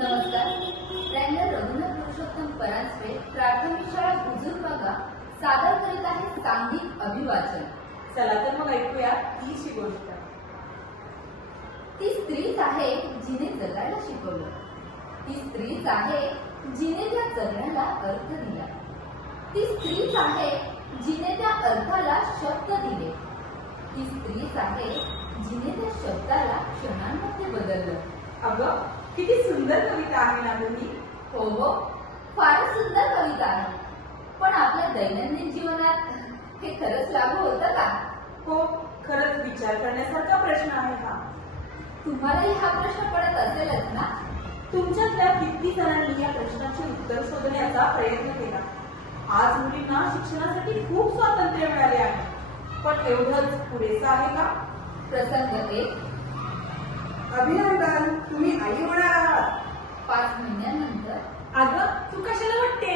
नमस्कार. रँडर रघुनाथ पुरुषोत्तम परांजपे प्राथमिक शाळा बुजुर्गबागा सादर करीत आहे सांघिक अभिवाचन. चला तर मग ऐकूया तीची गोष्ट. ती स्त्रीच आहे जिने जगायला शिकवलं. ती स्त्रीच आहे जिने त्या जगण्याला अर्थ दिला. ती स्त्रीच आहे जिने त्या अर्थाला शब्द दिले. ती स्त्रीच आहे जिने त्या शब्दाला क्षणांमध्ये बदललं. अगं किती सुंदर कविता आहे ना तुम्ही. हो हो, फारच सुंदर कविता आहे. पण आपल्या दैनंदिन जीवनात हे खरंच लागू होतं का? हो, खरंच विचार करण्यासारखा प्रश्न आहे हा. तुम्हालाही हा प्रश्न पडत असेलच ना? तुमच्यातल्या किती जणांनी या प्रश्नाचे उत्तर शोधण्याचा प्रयत्न केला. आज मुलींना शिक्षणासाठी खूप स्वातंत्र्य मिळाले आहे, पण एवढंच पुरेसं आहे का? प्रसंग 1. अभिनंदन, तुम्ही आई होणार आहात. 5 महिन्यानंतर. अगं तू कशाला वाटते?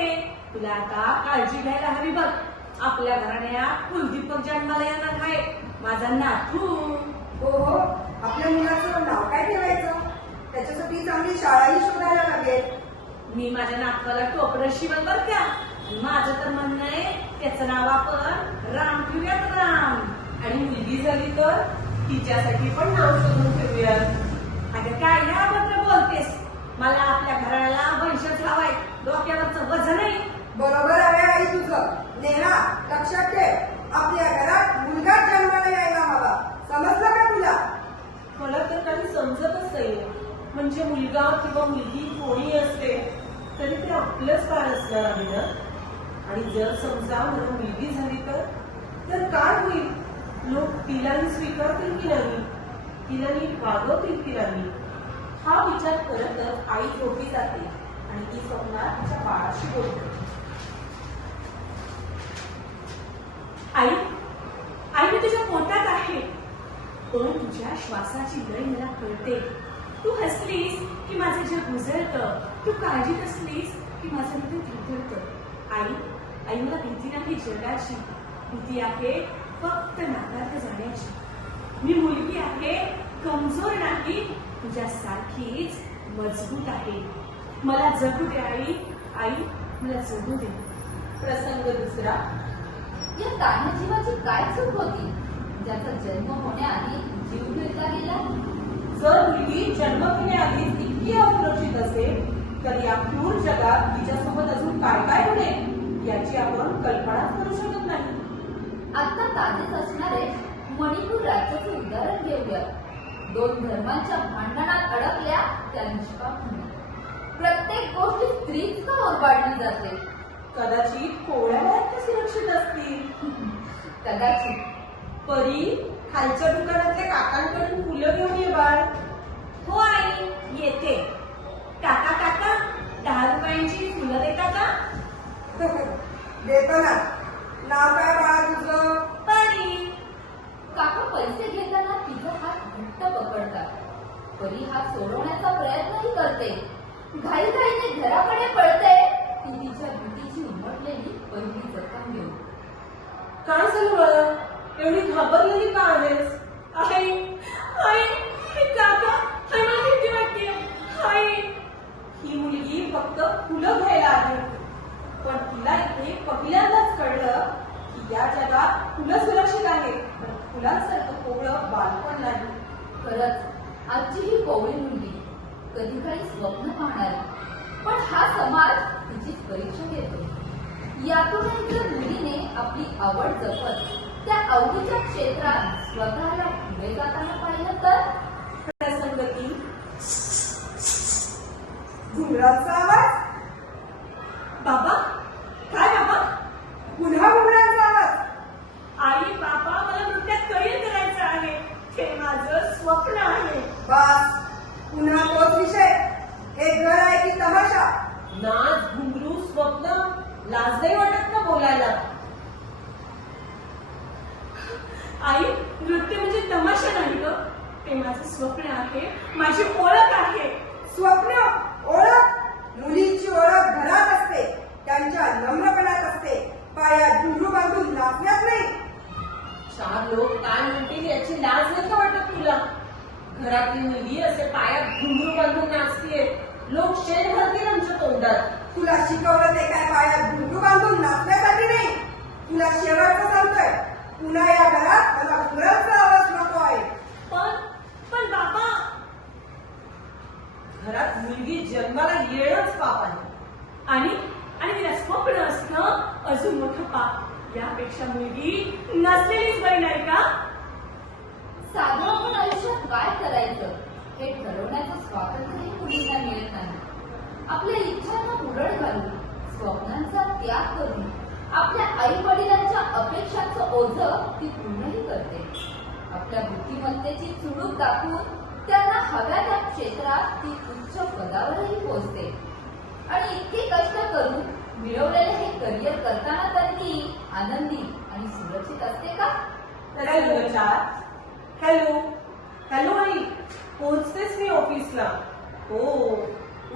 तुला आता काळजी घ्यायला हवी बघ. आपल्या घराण्यात कुलदीपक जन्माला येणार आहे, माझा नातू. हो हो, आपल्या मुलाचं नाव काय ठेवायचं? त्याच्यासाठी चांगली शाळाही शोधायला लागेल. मी माझ्या नातवाला टोपरं शिवण बर का. माझं तर म्हणणं आहे त्याचं नाव आपण राम ठेवूयात, राम. आणि मुलगी झाली तर तिच्यासाठी पण नाव शोधून ठेवूयात. अगं काय ना अभद्र बोलतेस. मला आपल्या घराला वंशच हवाय, डोक्यावरचं वजन नाही. बरोबर आहे आई तुझं. नेहा, लक्षात ठेव, आपल्या घरात मुलगा जन्माला यायला हवा. समजलं का तुला? मला तर काही समजतच नाहीये. म्हणजे मुलगा किंवा मुलगी कोणी असते तरी ते आपलंच बाळ असणार आहे ना. आणि जर समजा मला मुलगी झाली तर काय होईल? लोक तिलाही स्वीकारतील की नाही, तिला नीट वागवतील की नाही, हा विचार करतच आई झोपी जाते आणि ती स्वप्नात तिच्या बाळाशी बोलते. आई, आई मी तुझ्या पोटात आहे, पण तुझ्या श्वासाची लय मला कळते. तू हसलीस की माझं जग उजळतं, तू काळजीत असलीस की माझं हृदय धडधडतं. आई, आई मला भीती नाही जगाची, भीती आहे फक्त नाकात जाण्याची. मी मुलगी आहे, कमजोर नाही, तुझ्यासारखीच मजबूत आहे. मला जगू दे आई, आई मला जगू दे. प्रसंग 2. या कान्हाजीवाची काय चूक होती ज्याचा जन्म होण्याआधी जीव घेतला गेला? जर मुलगी जन्म घेण्याआधी इतकी असुरक्षित असेल तर या क्रूर जगात तिच्यासोबत अजून काय काय होणे याची आपण कल्पनाच करू शकत नाही. आता ताजेच असणारे मणिपूर राज्याचे उदाहरण घेऊया. 2 धर्मांच्या भांडणात अडकल्या त्या निष्पाप होण्या. प्रत्येक गोष्टी स्त्रीच का ओरबाडली जाते? कदाचित कोवळ्या सुरक्षित असतील. कदाचित. परी, खालच्या दुकानातल्या काकांकडून फुलं घेऊन ये बाळ. हो आई, येते. काका काका, 10 रुपयांची फुलं देता का? देतो ना. नाव काय बाळा तुझं? परी. काका पैसे घेताना तिचा हात घट्ट पकडतात. परी हात सोडवण्याचा प्रयत्नही करते. घाईघाईने घराकडे पळते. ती तिच्या भीतीची उमटलेली पहिली जखम घेऊन. काय झालं मला? एवढी घाबरलेली का आहेस? आई, आई, हे काका, आई मला भीती वाटते. आई, ही मुलगी फक्त फुलं घ्यायला आली, पण तिला इथे पहिल्यांदाच कळलं की या जगात फुलं सुरक्षित आहे, पण फुलांसारखं कोवळं बालपण नाही. खरंच आजची ही कोवळी मुलगी कधी काही स्वप्न पाहणारी, पण हा समाज तिचीच परीक्षा घेतो. यातूनही जर मुलीने आपली आवड जपत त्या आवडीच्या क्षेत्रात स्वतःला पुढे जाताना पाहिलं तर. प्रसंग 3. घुंगराचा आवाज. बाबा, काय बाबा? पुन्हा घुंगराचा आवाज. आई, बाबा, मला नृत्यात करिअर करायचं आहे, हे माझं स्वप्न आहे. बस, पुन्हा तोच विषय. हे घर आहे की तमाशा? नाच, घुंगरू, स्वप्न, लाज नाही वाटत ना बोलायला? आई, नृत्य म्हणजे तमाशा नाही ग, ते माझं स्वप्न आहे, माझी ओळख आहे. स्वप्न, ओळख. मुलींची ओळख घरात असते, त्यांच्या नम्रपणात असते, पायात घुंगरू बांधून नाचण्यात नाही. 4 लोक काय म्हणतील याची लाज नाही का वाटत तुला? घरातली मुलगी असे पायात घुंगरू बांधून नाचतीये, लोक शेण घालतील आमच्या तोंडात. तुला शिकवलं ते काय पायात घुंगरू बांधून नाचण्यासाठी नाही. तुला शेवटचं सांगतोय, पुन्हा या घरात मला घरचा आवाज नको आहे. पण बाबा, घरात मुलगी जन्माला येणंच पाप आहे. आणि तिला स्वप्न असणं अजून मोठं पाप. यापेक्षा मुलगी नसलेलीच बरी नाही का? साधं आपण आयुष्यात काय करायचं हे ठरवण्याचं स्वातंत्र्य मुलींना मिळत नाही. आपल्या इच्छांना मुरड घालून, स्वप्नांचा त्याग करून, आपल्या आई वडिलांच्या अपेक्षांचं ओझं ती पूर्णही करते. आपल्या बुद्धिमत्तेची चुणूक दाखवून त्यांना हव्या त्या क्षेत्रात ती उच्च पदावरही पोहोचते. आणि इतके कष्ट करून मिळवलेले हे करिअर करताना तर ती आनंदी आणि सुरक्षित असते का? हॅलो हॅलो आई, पोहोचतेच मी ऑफिसला. हो,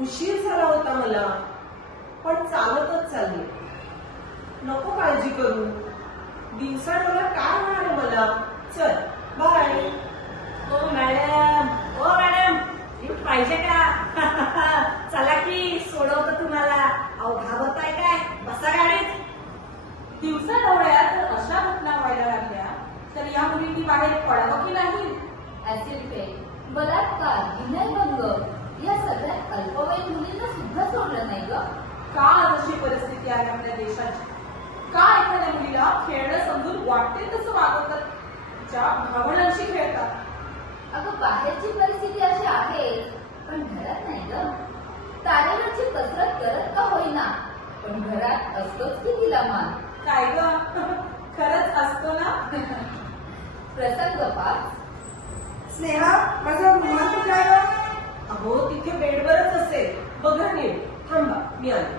उशीर झाला होता मला, पण चालतच चालले. नको काळजी करू, दिवसाडोला काय होणार मला. चल बाय. ओ मॅडम, लिफ्ट पाहिजे का? चला की सोडवतो तुम्हाला. अहो घाबरताय काय? बसा गाडीत. दिवसा डोळ्यात जर अशा घटना व्हायला लागल्या तर या मुलींनी बाहेर पडावं की नाही? ऍसिड फेक, बलात्कार, विनयभंग या सगळ्यात अल्पवयीन मुलींना सुद्धा सोडलं नाही ग. का अशी परिस्थिती आहे आपल्या देशाची? का एखाद्या मुलीला खेळणं समजून वाटते तसं वागवतात, तिच्या भावनांशी खेळतात? अगं बाहेरची परिस्थिती अशी आहे, पण घरात नाही ग. तारेवरची कसरत करत का होईना, पण घरात असतोच की तिला मान. काय ग, खरंच असतो ना? प्रसंग पाच. स्नेहा, माझं रुमाल कुठे आहे गं? अहो तिथे बेडवरच असेल, बघा नीट. थांबा, मी आले.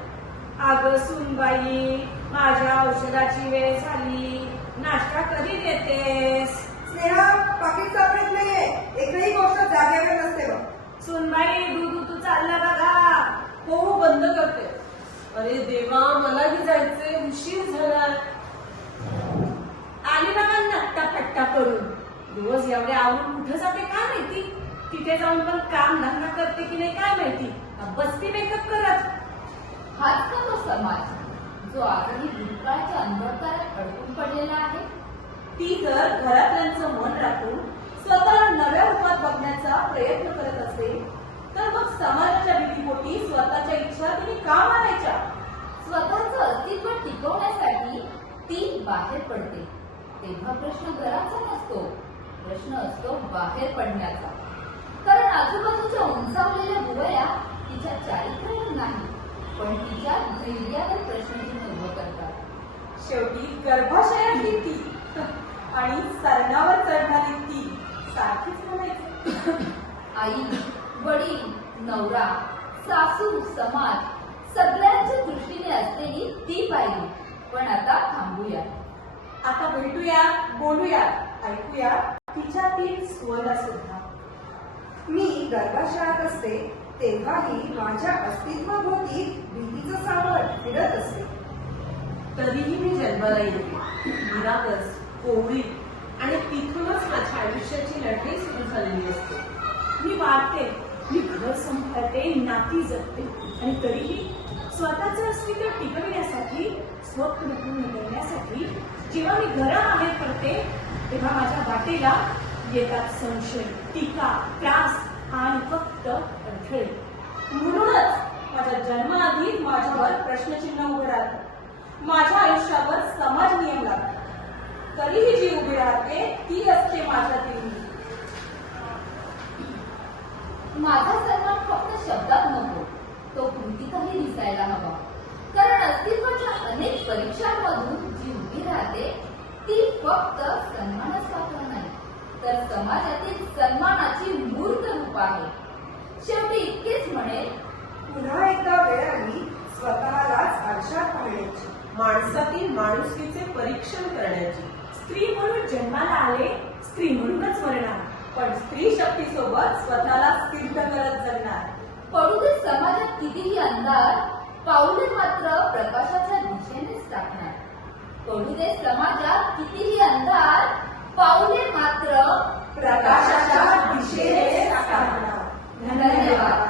अगं सुनबाई, माझ्या औषधाची वेळ झाली. नाश्ता कधी देतेस? स्नेहा, पाकिट सापडत नाहीये. एकही गोष्ट जागेवर नसते बघ. सुनबाई, दूध चाललं बघा. हो, बंद करते. अरे देवा, मलाही जायचंय, उशीर झाला. आली बघा नट्टा फट्टा करून. रोज एवढ्या आवडून कुठं जाते काय माहिती. तिथे जाऊन पण काम धंदा करते की नाही काय माहिती. बसती मेकअप करत. हाच का तो समाज जो आजही भूतकाळाच्या अंधकारात अडकून पडलेला आहे? ती जर घरातल्यांचं मन राखून स्वतःला नव्या रूपात बघण्याचा प्रयत्न करत असेल तर मग समाजाच्या विधीपोटी स्वतःच्या इच्छा तिने का मानायच्या? स्वतःचं अस्तित्व टिकवण्यासाठी ती बाहेर पडते. तेव्हा प्रश्न घराचा नसतो, प्रश्न असतो बाहेर पडण्याचा. कारण आजूबाजूच्या उंचावलेल्या भुवया तिच्या चारित्र्यावर नाही, पण तिच्या धैर्यावर प्रश्नचिन्ह उभं करतात. शेवटी गर्भाशयातली ती आणि सरणावर चढणारी ती सारखीच म्हणायची. आई, वडील, नवरा, सासू, समाज सगळ्यांच्या दृष्टीने असलेली ती पाहिली. पण आता थांबूया. आता भेटूया, बोलूया, ऐकूया तिच्यातील स्वर सुद्धा. मी गर्भाशयात असते तेव्हाही माझ्या अस्तित्वाभोवती भीतीचं सावट फिरत असते. तरीही मी जन्माला येते, निरागस, कोवळी, आणि तिथूनच माझ्या आयुष्याची लढाई सुरू झालेली असते. मी वाढते, मी घर सांभाळते, नाती जगते, आणि तरीही स्वतःचं अस्तित्व टिकविण्यासाठी, स्वप्न पूर्ण करण्यासाठी जेव्हा मी घराबाहेर पडते तेव्हा माझ्या वाटेला येतात संशय, टीका, त्रास आणि फक्त अडथळे. म्हणूनच माझ्या जन्माआधी माझ्यावर प्रश्नचिन्ह उभे राहतं. माझ्या आयुष्यावर समाज नियम लागतात. तरीही जी उभी राहते ती असते माझ्यातील मी. माझा सन्मान फक्त शब्दात नको, तो कृतीतही दिसायला हवा. कारण अस्तित्वाच्या अनेक परीक्षांमधून जी उभी राहते ती फक्त सन्मानच पात्र नाही, तर समाजातील सन्मानाची मूर्त रूप आहे. शेवटी इतकेच म्हणेल, पुन्हा एकदा वेळ आली स्वतःलाच आरशात पाहण्याची, माणसातील माणुसकीचे परीक्षण करण्याची. स्त्री म्हणून जन्माला आले, स्त्री म्हणूनच मरणार. पण स्त्री शक्तीसोबत स्वतःला सिद्ध करत जगणार. पडू दे समाजात कितीही अंधार, पाऊले मात्र प्रकाशाच्या दिशेनेच टाकणार. पडू दे समाजात कितीही अंधार, पाऊले मात्र प्रकाशाच्या दिशेने टाकणार. धन्यवाद.